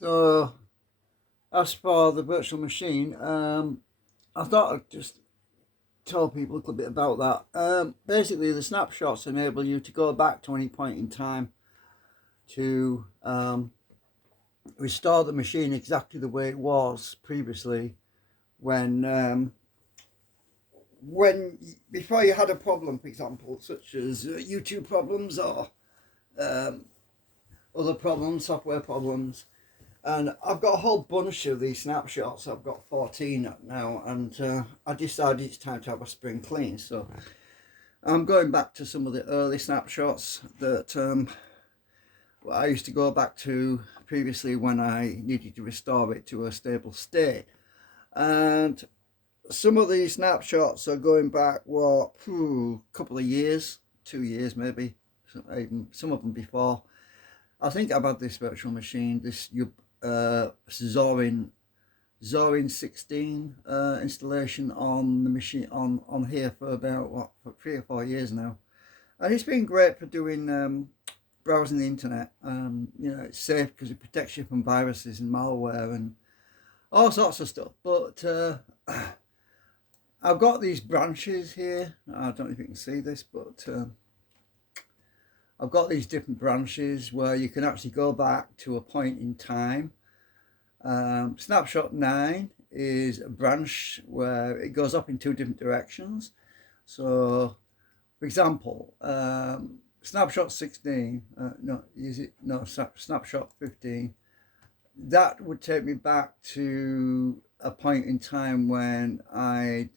So, as for the virtual machine, I thought I'd just tell people a little bit about that. Basically, the snapshots enable you to go back to any point in time to restore the machine exactly the way it was previously when before you had a problem, for example, such as YouTube problems or um, other problems, software problems. And I've got a whole bunch of these snapshots. I've got 14 now, and I decided it's time to have a spring clean. So I'm going back to some of the early snapshots that I used to go back to previously when I needed to restore it to a stable state. And some of these snapshots are going back, what, a couple of years, 2 years maybe, even some of them before. I think I've had this virtual machine, this Zorin 16 installation on the machine on here for about for 3 or 4 years now, and it's been great for doing browsing the internet. It's safe because it protects you from viruses and malware and all sorts of stuff. But I've got these branches here. I don't know if you can see this, but I've got these different branches where you can actually go back to a point in time. Snapshot 9 is a branch where it goes up in two different directions. So, for example, snapshot 16, snapshot 15, that would take me back to a point in time when I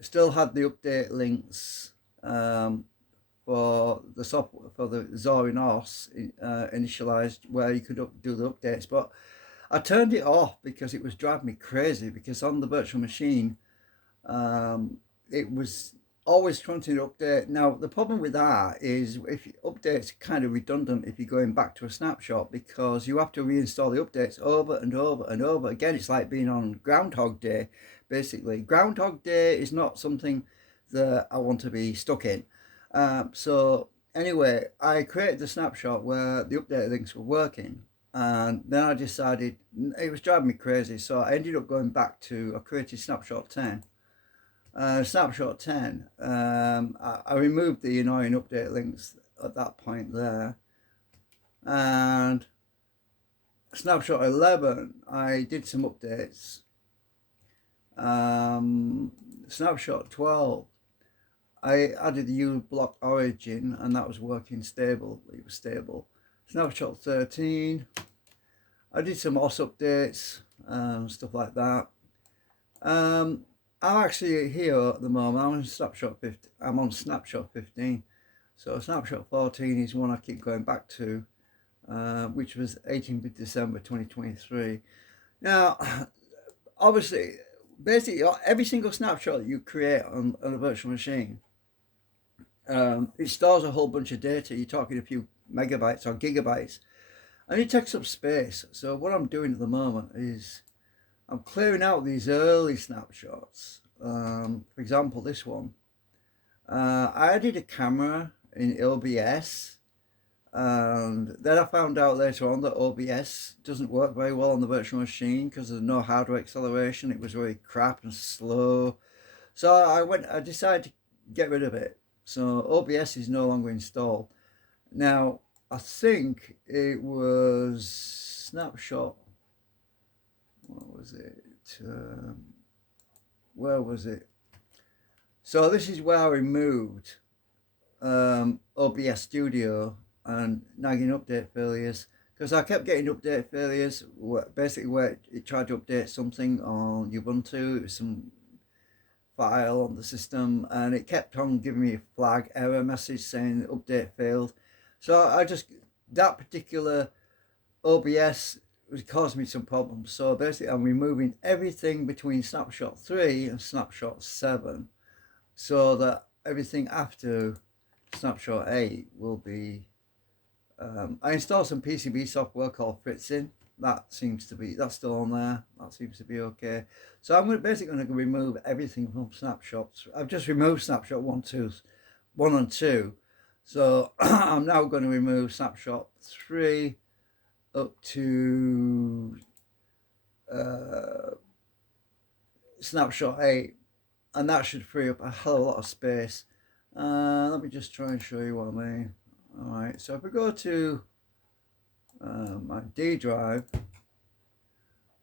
still had the update links for the software, for the zorin OS initialized, where you could do the updates, but I turned it off because it was driving me crazy, because on the virtual machine it was always trying to update. Now the problem with that is if updates are kind of redundant if you're going back to a snapshot, because you have to reinstall the updates over and over and over again. It's like being on Groundhog Day. Basically, Groundhog Day is not something that I want to be stuck in. So anyway, I created the snapshot where the update links were working, and then I decided it was driving me crazy, so I ended up going back to, I created snapshot 10. Snapshot 10, I removed the annoying update links at that point there. And snapshot 11, I did some updates. Snapshot 12, I added the U block origin, and that was working stable. It was stable. Snapshot 13, I did some OS updates, stuff like that. I'm actually here at the moment. I'm on snapshot 15. I'm on snapshot 15. So snapshot 14 is one I keep going back to, which was 18th of December 2023. Now, obviously, basically every single snapshot that you create on a virtual machine, it stores a whole bunch of data. You're talking a few megabytes or gigabytes, and it takes up space. So what I'm doing at the moment is I'm clearing out these early snapshots. For example, this one. I added a camera in OBS, and then I found out later on that OBS doesn't work very well on the virtual machine because there's no hardware acceleration. It was very crap and slow. So I decided to get rid of it. So OBS is no longer installed. Now, I think it was snapshot, what was it? Where was it? So this is where I removed OBS Studio and nagging update failures, because I kept getting update failures. Basically, where it tried to update something on Ubuntu, it was some file on the system, and it kept on giving me a flag error message saying update failed. So that particular OBS was causing me some problems. So basically, I'm removing everything between snapshot 3 and snapshot 7, so that everything after snapshot 8 will be. I installed some PCB software called Fritzin. That's still on there. That seems to be okay. So I'm basically going to remove everything from snapshots. I've just removed snapshot 1 and 2. So I'm now going to remove snapshot 3 up to snapshot 8, and that should free up a hell of a lot of space. Let me just try and show you what I mean. Alright, so if we go to my D drive,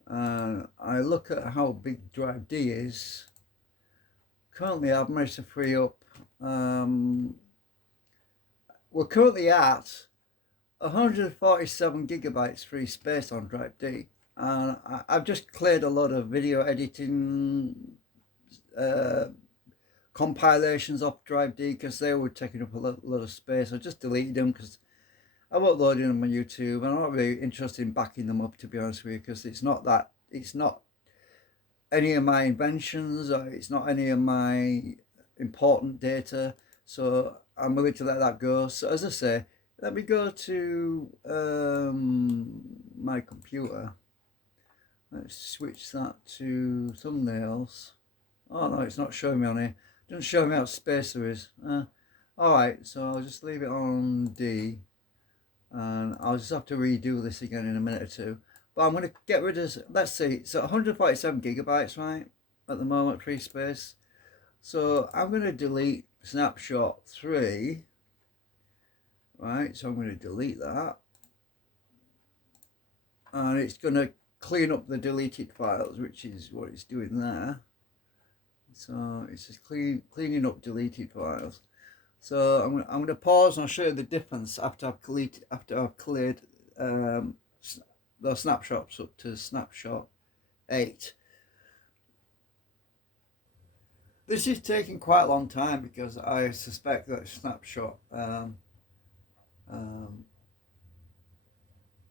and I look at how big drive D is, currently I've managed to free up, we're currently at 147 gigabytes free space on drive D. And I've just cleared a lot of video editing compilations off drive D because they were taking up a lot of space. I just deleted them because I've uploaded them on YouTube. I'm not really interested in backing them up, to be honest with you, because it's not any of my inventions, or it's not any of my important data. So I'm willing to let that go. So as I say, let me go to my computer. Let's switch that to thumbnails. Oh no, it's not showing me on here. It doesn't show me how space there is. Alright, so I'll just leave it on D. And I'll just have to redo this again in a minute or two. But I'm going to get rid of, let's see, so 147 gigabytes, right? At the moment, free space. So I'm going to delete snapshot 3. Right, so I'm going to delete that. And it's going to clean up the deleted files, which is what it's doing there. So it's just cleaning up deleted files. So I'm going to pause and I'll show you the difference after I've cleared those snapshots up to snapshot 8. This is taking quite a long time because I suspect that snapshot,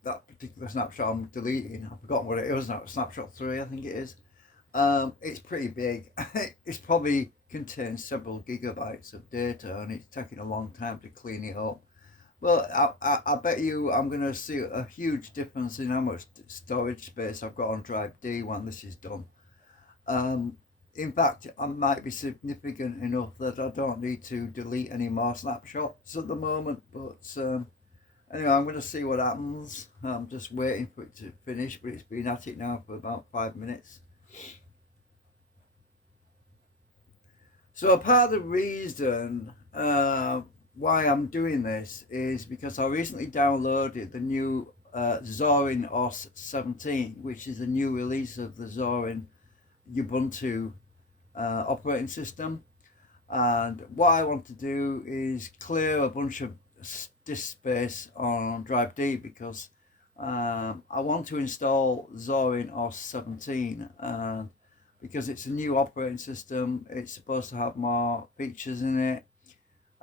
that particular snapshot I'm deleting, I've forgotten what it is now, snapshot 3 I think it is. It's pretty big. It's probably contains several gigabytes of data and it's taking a long time to clean it up. But I bet you I'm going to see a huge difference in how much storage space I've got on drive D when this is done. In fact, it might be significant enough that I don't need to delete any more snapshots at the moment. But anyway, I'm going to see what happens. I'm just waiting for it to finish, but it's been at it now for about 5 minutes. So part of the reason why I'm doing this is because I recently downloaded the new Zorin OS 17, which is the new release of the Zorin Ubuntu operating system. And what I want to do is clear a bunch of disk space on drive D because I want to install Zorin OS 17. Because it's a new operating system, it's supposed to have more features in it.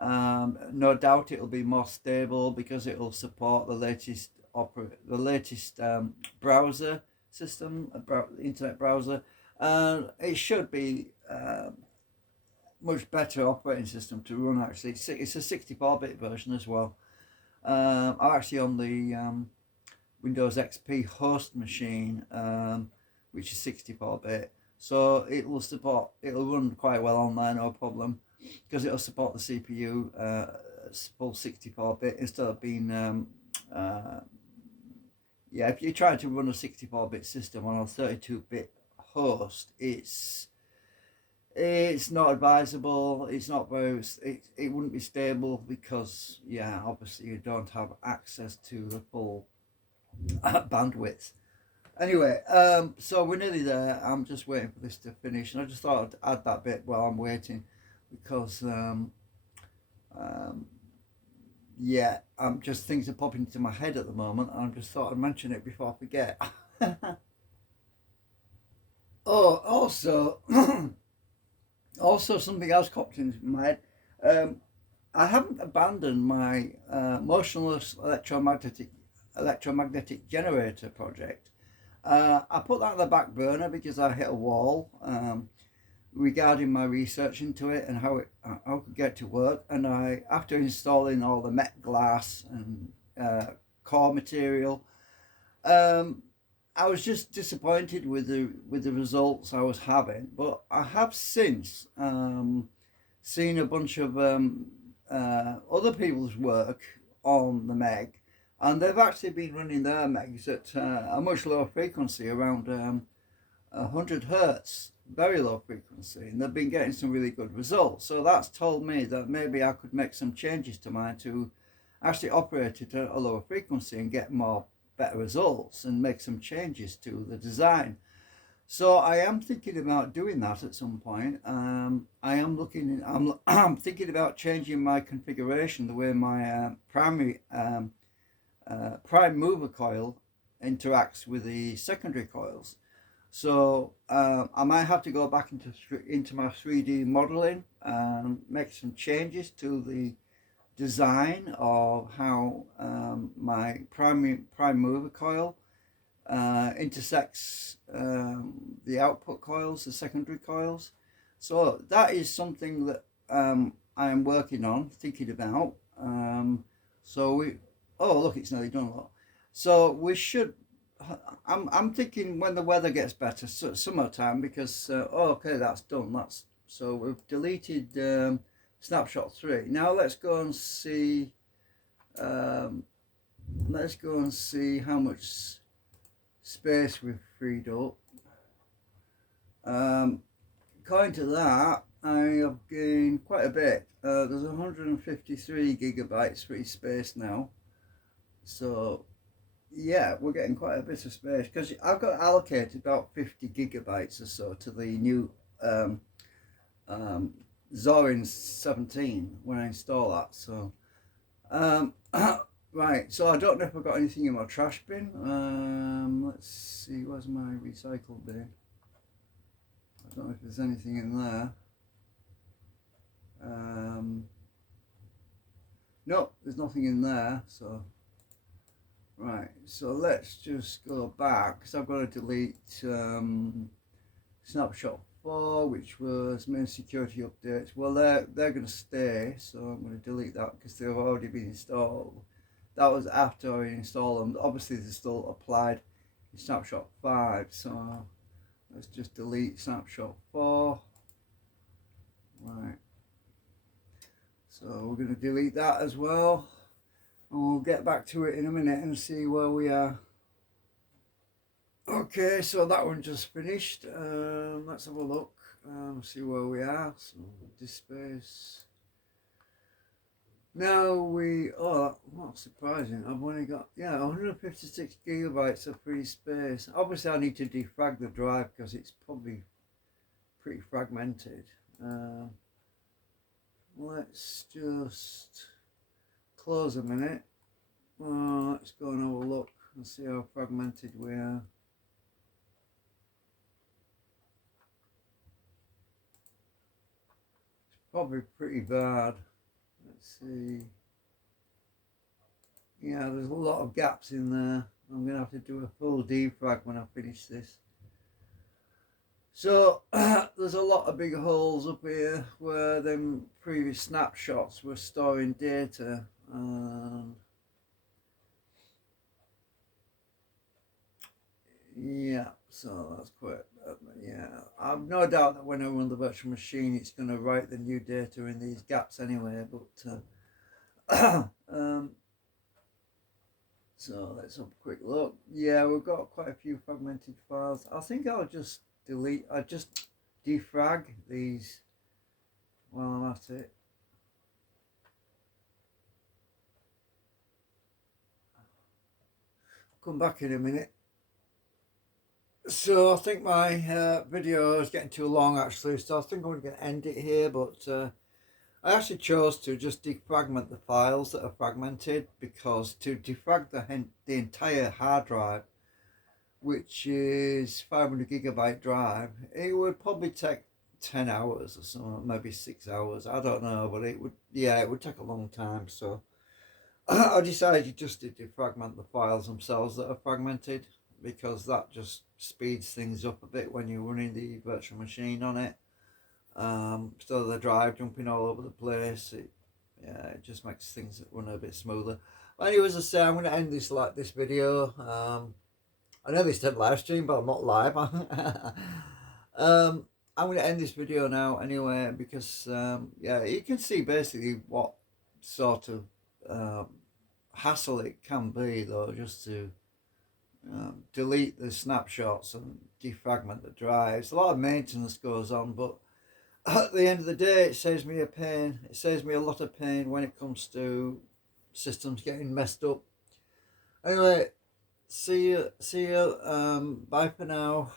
No doubt it'll be more stable because it'll support the latest browser system, internet browser, and it should be much better operating system to run. Actually, it's a 64-bit version as well. I'm actually on the Windows XP host machine, which is 64-bit. So it'll run quite well on there, no problem, because it'll support the CPU full 64-bit instead of being yeah, if you're trying to run a 64-bit system on a 32-bit host, it's not advisable. It's not very, it wouldn't be stable because, yeah, obviously you don't have access to the full bandwidth. Anyway, so we're nearly there. I'm just waiting for this to finish, and I just thought I'd add that bit while I'm waiting because yeah, things are popping into my head at the moment, and I just thought I'd mention it before I forget. Oh, also also something else popped into my head. I haven't abandoned my motionless electromagnetic generator project. I put that on the back burner because I hit a wall regarding my research into it and how it could get to work. And after installing all the met glass and core material, I was just disappointed with the results I was having. But I have since seen a bunch of other people's work on the Meg, and they've actually been running their megs at a much lower frequency, around 100 hertz, very low frequency, and they've been getting some really good results. So that's told me that maybe I could make some changes to mine to actually operate at a lower frequency and get more better results, and make some changes to the design. So I am thinking about doing that at some point. I am looking. I'm thinking about changing my configuration, the way my primary prime mover coil interacts with the secondary coils. So I might have to go back into my 3D modeling and make some changes to the design of how my prime mover coil intersects the output coils, the secondary coils. So that is something that I am working on, thinking about. So we, oh look, it's nearly done. So we should. I'm thinking when the weather gets better, summertime, because oh, okay, that's done. That's so we've deleted snapshot 3. Now let's go and see. Let's go and see how much space we've freed up. According to that, I have gained quite a bit. There's 153 gigabytes free space now. So yeah, we're getting quite a bit of space, because I've got allocated about 50 gigabytes or so to the new zorin 17 when I install that. So right, so I don't know if I've got anything in my trash bin. Let's see, where's my recycle bin? I don't know if there's anything in there. No, there's nothing in there. So right, so let's just go back, because I've got to delete snapshot 4, which was main security updates. Well, they're going to stay, so I'm going to delete that because they've already been installed. That was after I installed them. Obviously, they're still applied in snapshot 5, so let's just delete snapshot 4. Right, so we're going to delete that as well, and we'll get back to it in a minute and see where we are. Okay, so that one just finished. Let's have a look, see where we are. So disk space. Now oh, not surprising. I've only got, 156 gigabytes of free space. Obviously I need to defrag the drive because it's probably pretty fragmented. Let's just close a minute. Let's go and have a look and see how fragmented we are. Probably pretty bad. Let's see. Yeah, there's a lot of gaps in there. I'm going to have to do a full defrag when I finish this. So there's a lot of big holes up here where them previous snapshots were storing data. Yeah, so that's quite, yeah. I've no doubt that when I run the virtual machine, it's going to write the new data in these gaps anyway, but so let's have a quick look. Yeah, we've got quite a few fragmented files. I think I'll just defrag these while I'm at it. Come back in a minute. So I think my video is getting too long actually, so I think I'm going to end it here, but I actually chose to just defragment the files that are fragmented, because to defrag the entire hard drive, which is 500 gigabyte drive, it would probably take 10 hours or so, maybe 6 hours, I don't know, but it would take a long time. So I decided just to defragment the files themselves that are fragmented, because that just speeds things up a bit when you're running the virtual machine on it. So the drive jumping all over the place, it just makes things run a bit smoother. But anyway, as I say, I'm going to end this video. I know this didn't live stream, but I'm not live. I'm going to end this video now anyway, because you can see basically what sort of hassle it can be though, just to delete the snapshots and defragment the drives. A lot of maintenance goes on, but at the end of the day, it saves me a pain. It saves me a lot of pain when it comes to systems getting messed up. Anyway, see you. Bye for now.